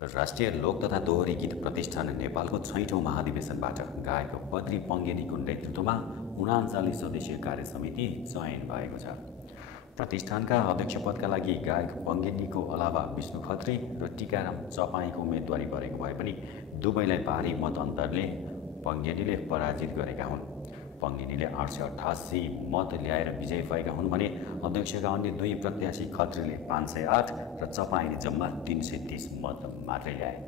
राष्ट्रिय लोक तथा दोहोरी गीत प्रतिष्ठान नेपालको 6औं महाधिवेशनबाट गायक बद्री पङ्गेनीको नेतृत्वमा 39 सदस्यीय कार्य समिति चयन भएको छ। प्रतिष्ठानका अध्यक्ष पदका लागि गायक पङ्गेनीको अलावा विष्णु खत्री र टीकाराम चपाईको उम्मेदवारी गरेको भए पनि दुवैलाई भारी मत अन्तरले पङ्गेनीले पराजित गरेका हुन्। पङ्गेनीले 888 मत ल्याएर विजयी भएका हुन् भने अध्यक्षका अन्य दुई प्रत्याशी खत्रीले 508 र चपाईले जम्मा 330 मत मात्रै ल्याए।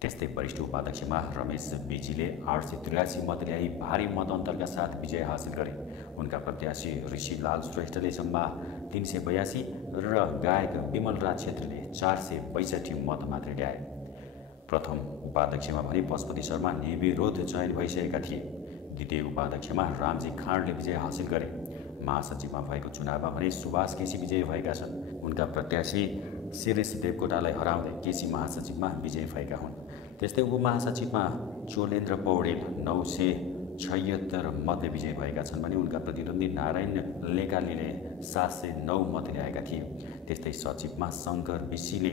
त्यस्तै वरिष्ठ उपाध्यक्षमा रमेश बिजीले 883 मत ल्याई भारी मत अन्तरका साथ विजय हासिल गरे। उनका प्रत्याशी ऋषिलाल श्रेष्ठले जम्मा 382 र गायक विमल राज छेत्रीले 462 मत मात्रै ल्याए। प्रथम उपाध्यक्षमा भने पशुपति शर्मा निर्विरोध चयन भइसकेका थिए। द्वितीय उपाध्यक्षमा रामजी खाँडले विजय हासिल गरे। महासचिवमा भएको चुनावमा भने सुभाष केसी विजयी भएका छन्। उनका प्रत्याशी शिरीष देवकोटालाई हराउँदै केसी महासचिवमा विजयी भएका हुन्। त्यस्तै उपमहासचिवमा चोलेन्द्र पौडेल 976 मतले विजयी भएका छन् भने उनका प्रतिद्वन्दी नारायण लेकालीले 709 मत ल्याएका थिए। त्यस्तै सचिवमा शङ्कर विशीले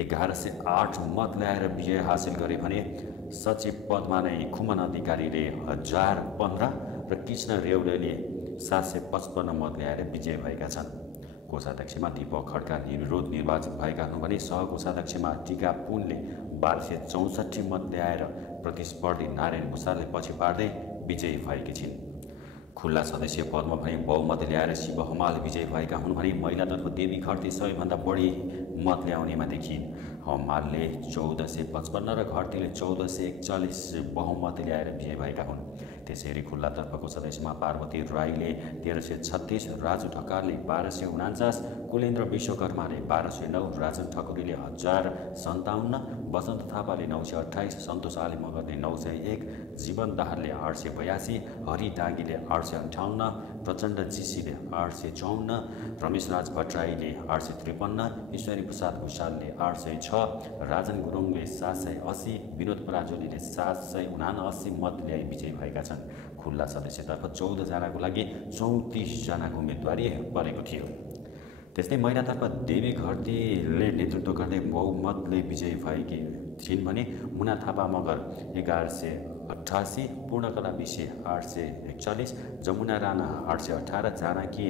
1108 मत ल्याएर विजय हासिल गरे भने सचिव पदमा नै खुमन अधिकारीले 1015 र कृष्ण रेउडेले 755 मत ल्याएर विजय भएका छन्। कोषाध्यक्षमा दीपक खड्का निर्विरोध निर्वाचित भएका हुन् भने सहकोषाध्यक्षमा टीका पुनले 1264 मत ल्याएर प्रतिस्पर्धी नारायण भूषालले पछि पार्दै विजयी भएकी छिन्। खुल्ला सदस्य पदमा भने बहुमत ल्याएर शिव हमाल विजयी भएका हुन् भने महिलातर्फ देवी घरती सबैभन्दा बढी मत ल्याउनेमा देखिए। हमालले 1455 र घरतीले 1441 बहुमत ल्याएर विजयी भएका हुन्। त्यसैगरी खुल्लातर्फको सदस्यमा पार्वती राईले 1336, राजु ढकालले 1249, कुलेन्द्र विश्वकर्माले 1209, राजन ठकुरीले 1057, वसन्त थापाले 928, सन्तोष आली मगरले 901, जीवन दाहालले 882, हरि डाँगीले 858, प्रचण्ड जीसीले 854, रमेश राज भट्टराईले 853, ईश्वरी प्रसाद भूषालले 806, राजन गुरुङले 780, विनोद पराजुलीले 779 मत ल्याई विजयी भएका छन्। खुल्ला सदस्यतर्फ 14 जनाको लागि 34 जनाको उम्मेदवारी परेको थियो। त्यस्तै महिलातर्फ देवी घरतीले नेतृत्व गर्दै बहुमतले विजयी भएकी छिन् भने मुना थापा मगर 1188, पूर्णकला विषय 841, जमुना राणा 818, जानकी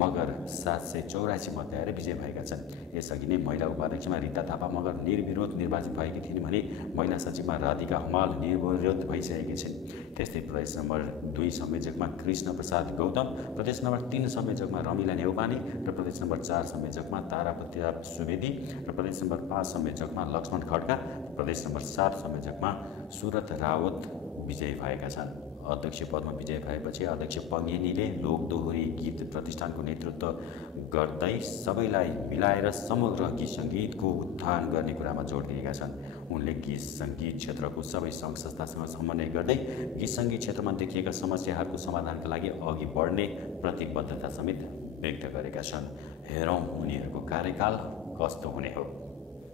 मगर 784 मत ल्याएर विजय भएका छन्। यसअघि नै महिला उपाध्यक्षमा रीता थापा मगर निर्विरोध निर्वाचित भएकी थिइन् भने महिला सचिवमा राधिका हमाल निर्विरोध भइसकेकी छिन्। त्यस्तै प्रदेश नम्बर 2 संयोजकमा कृष्ण प्रसाद गौतम, प्रदेश नम्बर 3 संयोजकमा रमिला नेउपाने र प्रदेश नम्बर 4 संयोजकमा तारा प्रताप सुवेदी र प्रदेश नम्बर 5 संयोजकमा लक्ष्मण खड्का, प्रदेश नम्बर 7 संयोजकमा सुरत रावत विजयी भएका छन्। अध्यक्ष पदमा विजय भएपछि अध्यक्ष पङ्गेनीले लोक दोहोरी गीत प्रतिष्ठानको नेतृत्व गर्दै सबैलाई मिलाएर समग्र गीत सङ्गीतको उत्थान गर्ने कुरामा जोड दिएका छन्। उनले गीत सङ्गीत क्षेत्रको सबै सङ्घ संस्थासँग समन्वय गर्दै गीत सङ्गीत क्षेत्रमा देखिएका समस्याहरूको समाधानका लागि अघि बढ्ने प्रतिबद्धता समेत व्यक्त गरेका छन्। हेरौँ उनीहरूको कार्यकाल कस्तो हुने हो।